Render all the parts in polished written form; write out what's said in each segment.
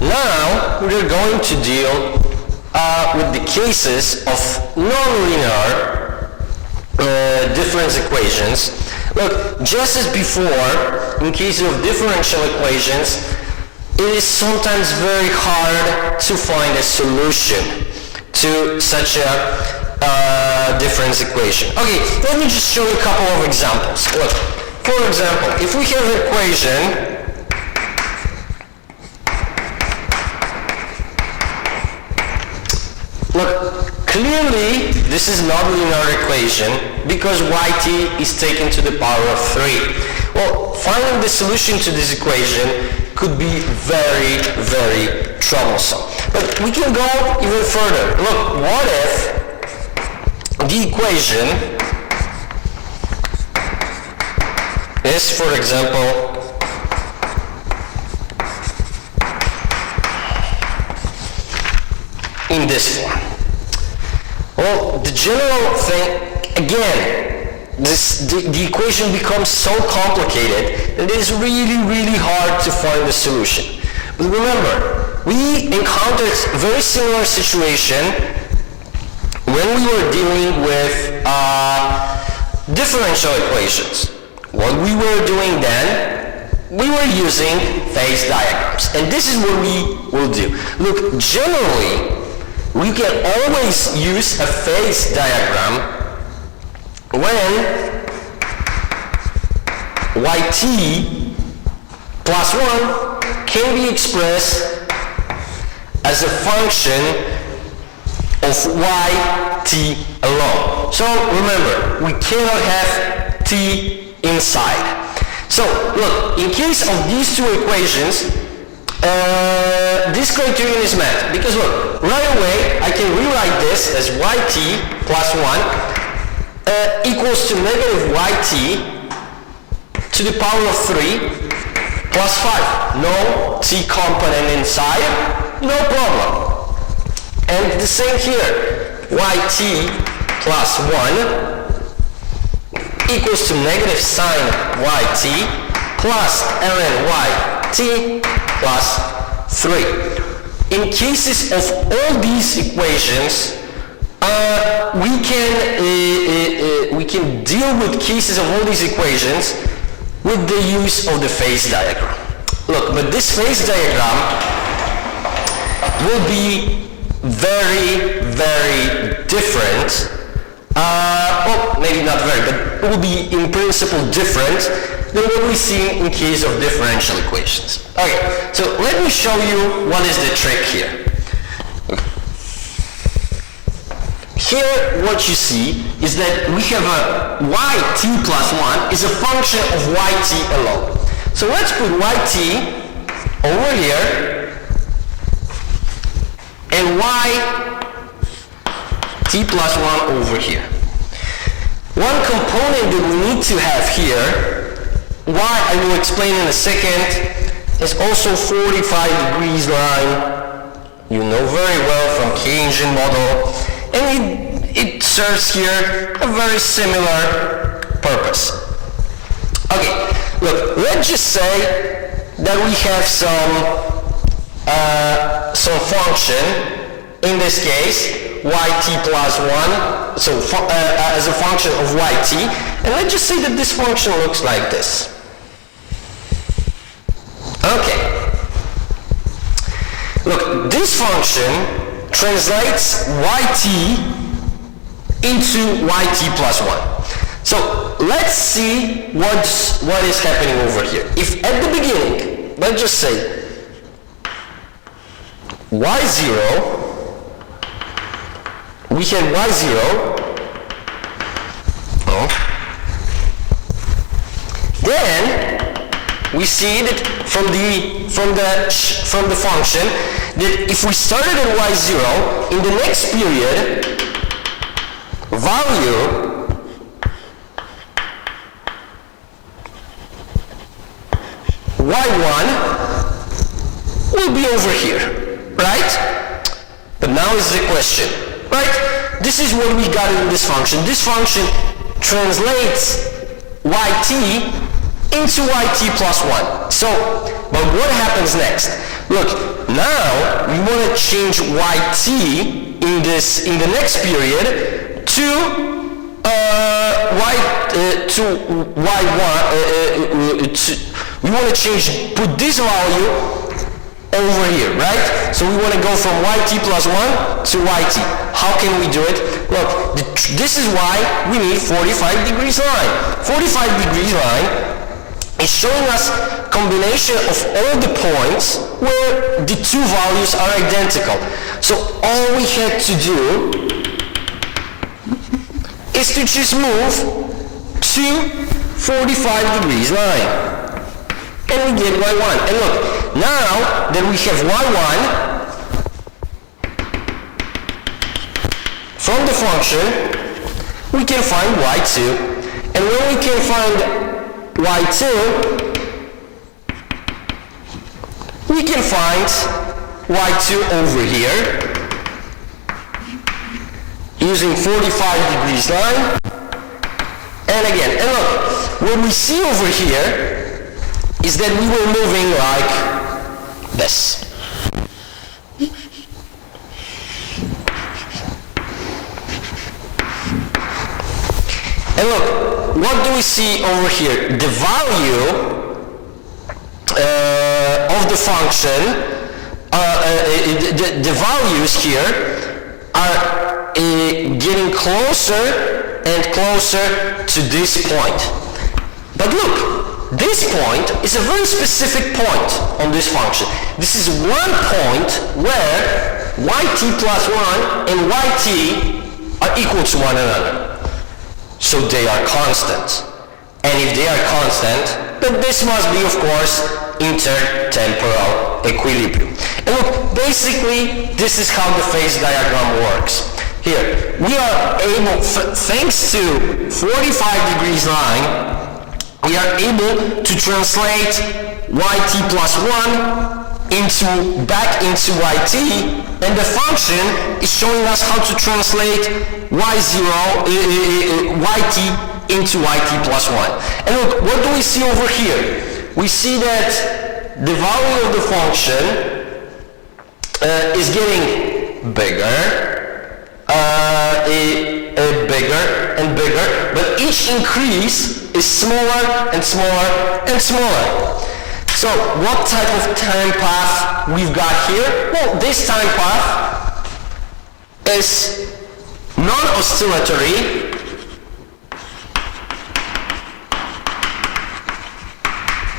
Now we're going to deal with the cases of nonlinear difference equations. Look, just as before, in case of differential equations, it is sometimes very hard to find a solution to such a difference equation. Okay, let me just show you a couple of examples. Look, for example, if we have an equation look, clearly this is not a linear equation because yt is taken to the power of 3. Well, finding the solution to this equation could be very, very troublesome. But we can go even further. Look, what if the equation is, for example, in this form? Well, the general thing, again, the equation becomes so complicated that it is really, really hard to find the solution. But remember, we encountered a very similar situation when we were dealing with differential equations. What we were doing then, we were using phase diagrams. And this is what we will do. Look, generally, we can always use a phase diagram when yt plus 1 can be expressed as a function of yt alone. So remember, we cannot have t inside. So look, in case of these two equations, this criterion is met because look, right away I can rewrite this as yt plus 1 equals to negative yt to the power of 3 plus 5. No t component inside, no problem. And the same here, yt plus 1 equals to negative sine yt plus ln yt plus 3. In cases of all these equations, we can deal with cases of all these equations with the use of the phase diagram. Look, but this phase diagram will be very, very different. Well, maybe not very, but it will be in principle different than what we see in case of differential equations. Okay, so let me show you what is the trick here. Here, what you see is that we have a yt plus 1 is a function of yt alone. So let's put yt over here and yt plus 1 over here. One component that we need to have here, why I will explain in a second, is also 45 degrees line. You know very well from Keynesian model. And it serves here a very similar purpose. Okay, look, let's just say that we have some function, in this case, yt plus 1, so as a function of yt, and let's just say that this function looks like this. Okay. Look, this function translates yt into yt plus 1. So let's see what is happening over here. If at the beginning, let's just say y0, we had y0, then we see that from the function that if we started at y0, in the next period, value y1 will be over here, right? But now is the question, right? This is what we got in this function. This function translates yt into yt plus 1. So, but what happens next? Look, now we want to change yt in the next period to we want to change, put this value over here, right? So we want to go from yt plus 1 to yt. How can we do it? Look, this is why we need 45 degrees line. 45 degrees line is showing us combination of all the points where the two values are identical. So all we had to do is to just move to 45 degrees line. And we get y1. And look, now that we have y1 from the function, we can find y2. And when we can find y2, we can find y2 over here using 45 degrees line. And again, and look, what we see over here is that we were moving like this. And look, what do we see over here? The value of the function, the values here are getting closer and closer to this point. But look, this point is a very specific point on this function. This is one point where yt plus 1 and yt are equal to one another. So they are constant. And if they are constant, then this must be, of course, intertemporal equilibrium. And look, basically, this is how the phase diagram works. Here, we are able, thanks to 45 degrees line, we are able to translate yt plus 1 back into yt, and the function is showing us how to translate yt into yt plus 1. And look, what do we see over here? We see that the value of the function is getting bigger, bigger and bigger, but each increase is smaller and smaller and smaller. So what type of time path we've got here? Well, this time path is non-oscillatory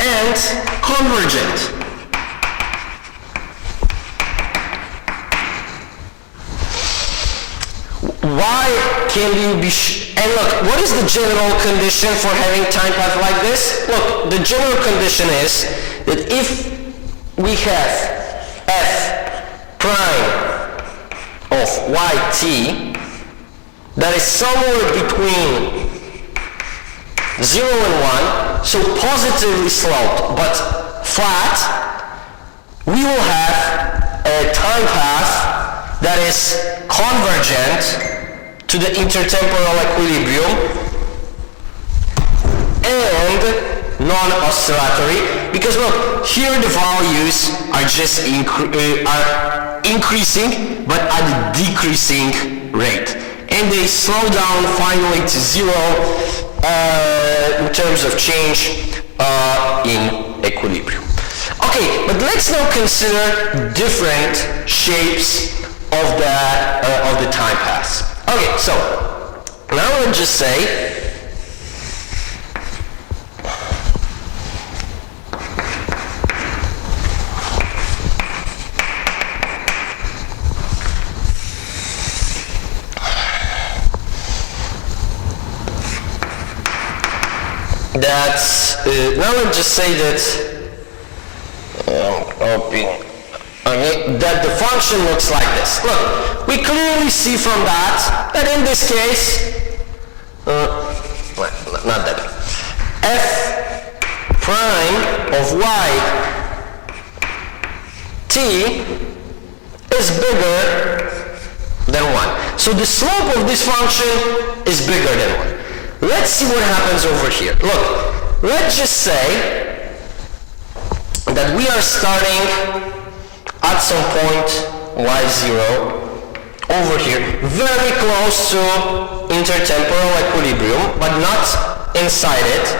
and convergent. Why can you be and look, what is the general condition for having time path like this? Look, the general condition is that if we have f prime of yt that is somewhere between 0 and 1, so positively sloped but flat, we will have a time path that is convergent to the intertemporal equilibrium and non-oscillatory, because look, here the values are just increasing but at a decreasing rate, and they slow down finally to 0 in terms of change in equilibrium. Okay, but let's now consider different shapes of the time paths. Okay, so now let's just say that the function looks like this. Look, we clearly see from that in this case, not that big, f prime of yt is bigger than 1. So the slope of this function is bigger than 1. Let's see what happens over here. Look, let's just say that we are starting at some point y0 over here, very close to intertemporal equilibrium, but not inside it.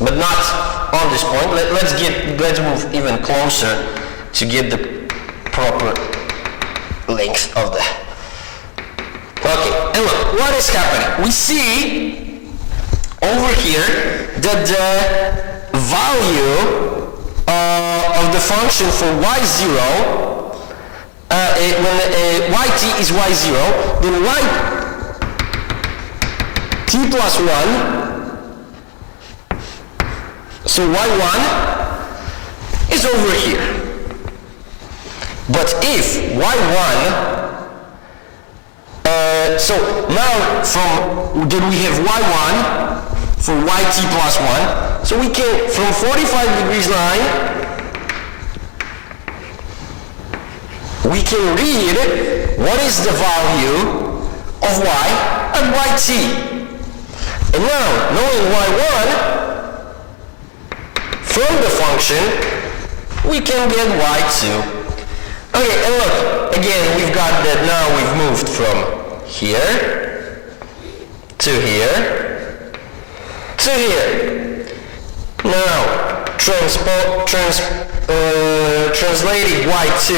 But not on this point. Let's move even closer to get the proper length of the. Okay, and look, what is happening? We see over here that the value of the function for y0, when yt is y0, then yt plus 1, so y1 is over here. But if y1, so now then we have y1 for yt plus 1, so we can, from 45 degrees line, we can read what is the value of y at yt. And now, knowing y1 from the function, we can get y2. Okay, and look, again, we've got that now we've moved from here to here to here. Now, translating y2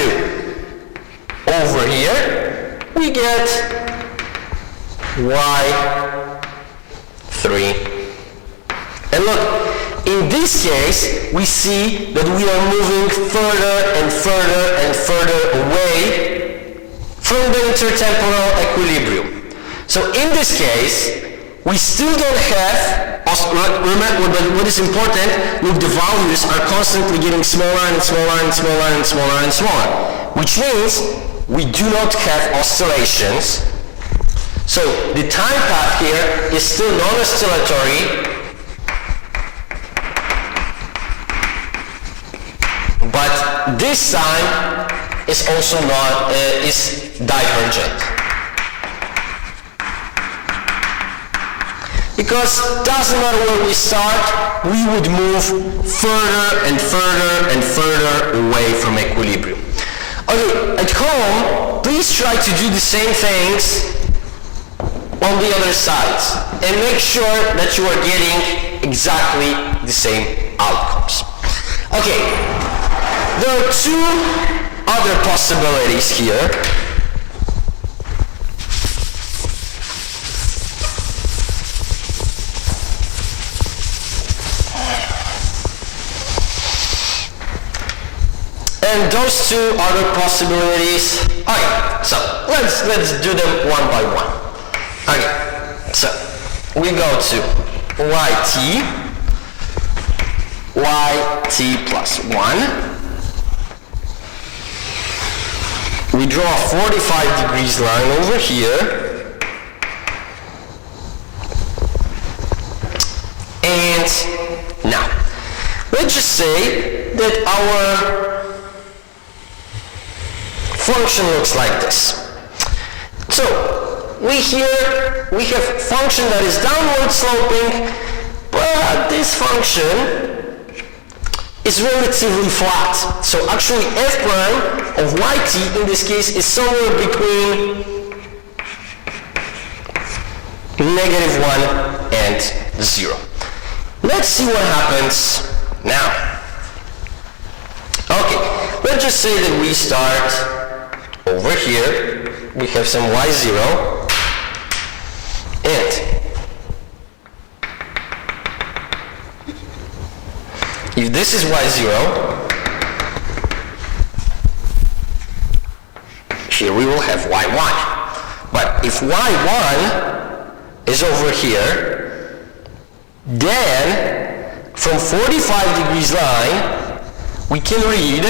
over here, we get y3. And look, in this case, we see that we are moving further and further and further away from the intertemporal equilibrium. So in this case, we still don't have, remember what is important, look, the values are constantly getting smaller and smaller and smaller and smaller and smaller, which means we do not have oscillations. So the time path here is still non-oscillatory, but this time is also not is divergent, because it doesn't matter where we start, we would move further and further and further away from equilibrium. Okay, at home, please try to do the same things on the other sides and make sure that you are getting exactly the same outcomes. Okay, there are two other possibilities here. And those two other possibilities, okay, so let's do them one by one. Okay, so we go to yt plus 1. We draw a 45 degrees line over here. And now, let's just say that our function looks like this. So, we have function that is downward sloping, but this function is relatively flat. So actually f prime of yt in this case is somewhere between -1 and 0. Let's see what happens now. Okay, let's just say that we start over here. We have some y0 and if this is y0, here we will have y1. But if y1 is over here, then from 45 degrees line, we can read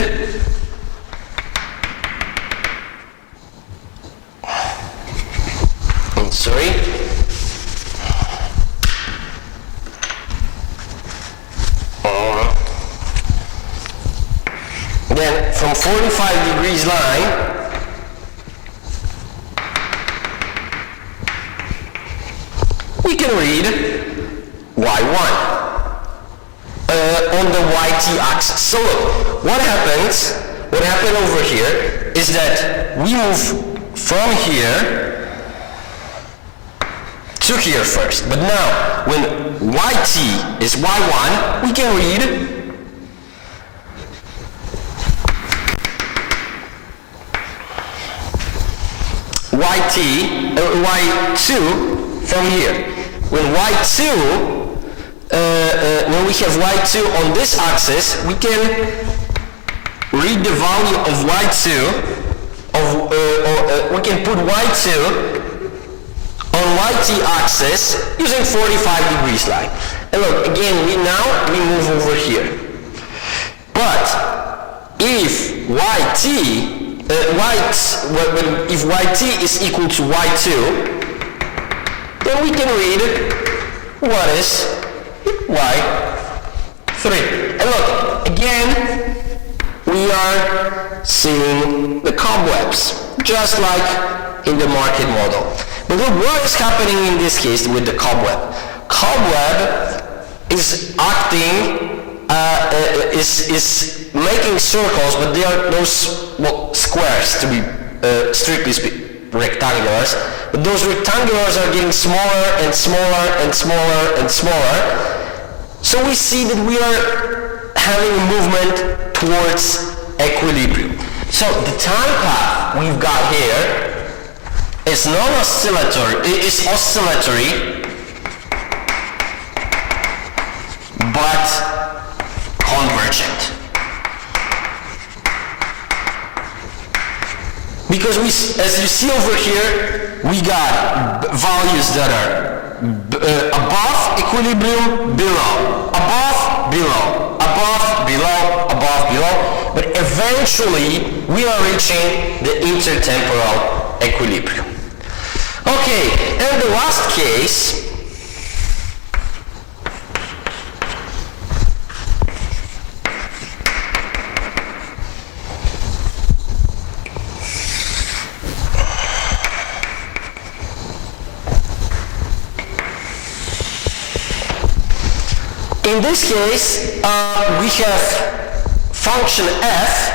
then from 45 degrees line, we can read y1. on the YT axis. So look, what happened over here is that we move from here to here first. But now, when YT is Y1, we can read Y2 from here. When Y2, when we have Y2 on this axis, we can read the value of Y2, we can put Y2 on YT axis using 45 degrees line. And look, again, we move over here. But if if YT is equal to Y2, then we can read what is Y3. And look, again, we are seeing the cobwebs, just like in the market model. But look, what is happening in this case with the cobweb? Cobweb is acting, is making circles, but they are those squares, to be strictly speaking, rectangulars. But those rectangulars are getting smaller and smaller and smaller and smaller. So we see that we are having a movement towards equilibrium. So the time path we've got here is non-oscillatory, it is oscillatory, but convergent. Because as you see over here, we got values that are above equilibrium, below, above, below, above, below, above, below, but eventually we are reaching the intertemporal equilibrium. Okay, and the last case, in this case, we have function f,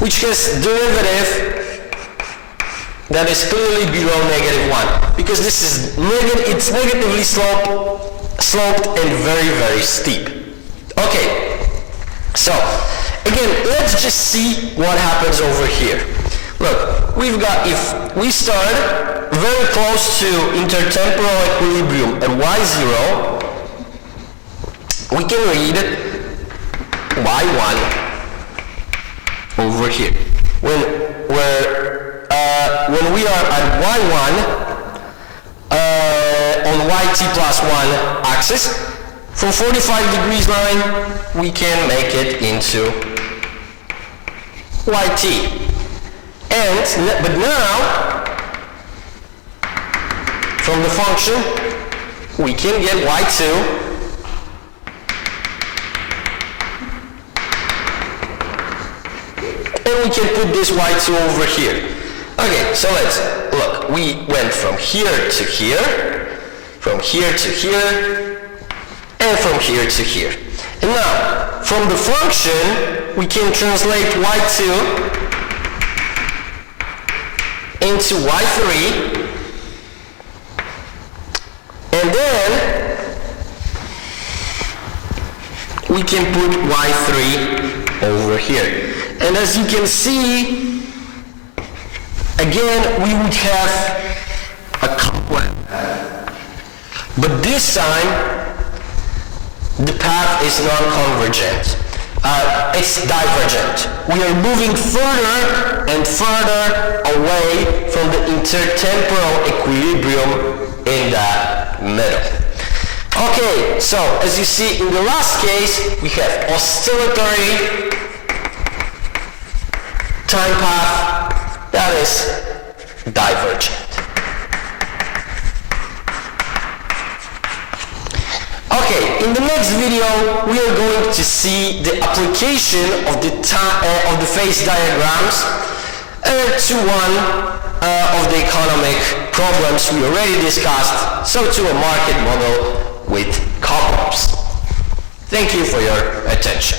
which has derivative that is clearly below -1, because this is it's negatively sloped and very, very steep. Okay, so again, let's just see what happens over here. Look, we've got, if we start very close to intertemporal equilibrium at y0, we can read y1 over here. When we are at y1 on yt plus 1 axis, from 45 degrees line, we can make it into yt. But now, from the function, we can get y2 and we can put this y2 over here. Okay, so let's look. We went from here to here, from here to here, and from here to here. And now, from the function, we can translate y2 into y3, and then we can put y3 over here. And as you can see, again, we would have a cobweb. But this time, the path is non-convergent. It's divergent. We are moving further and further away from the intertemporal equilibrium in the middle. Okay, so as you see in the last case, we have oscillatory time path that is divergent. Okay, in the next video we are going to see the application of the phase diagrams to one of the economic problems we already discussed, so to a market model with cobwebs. Thank you for your attention.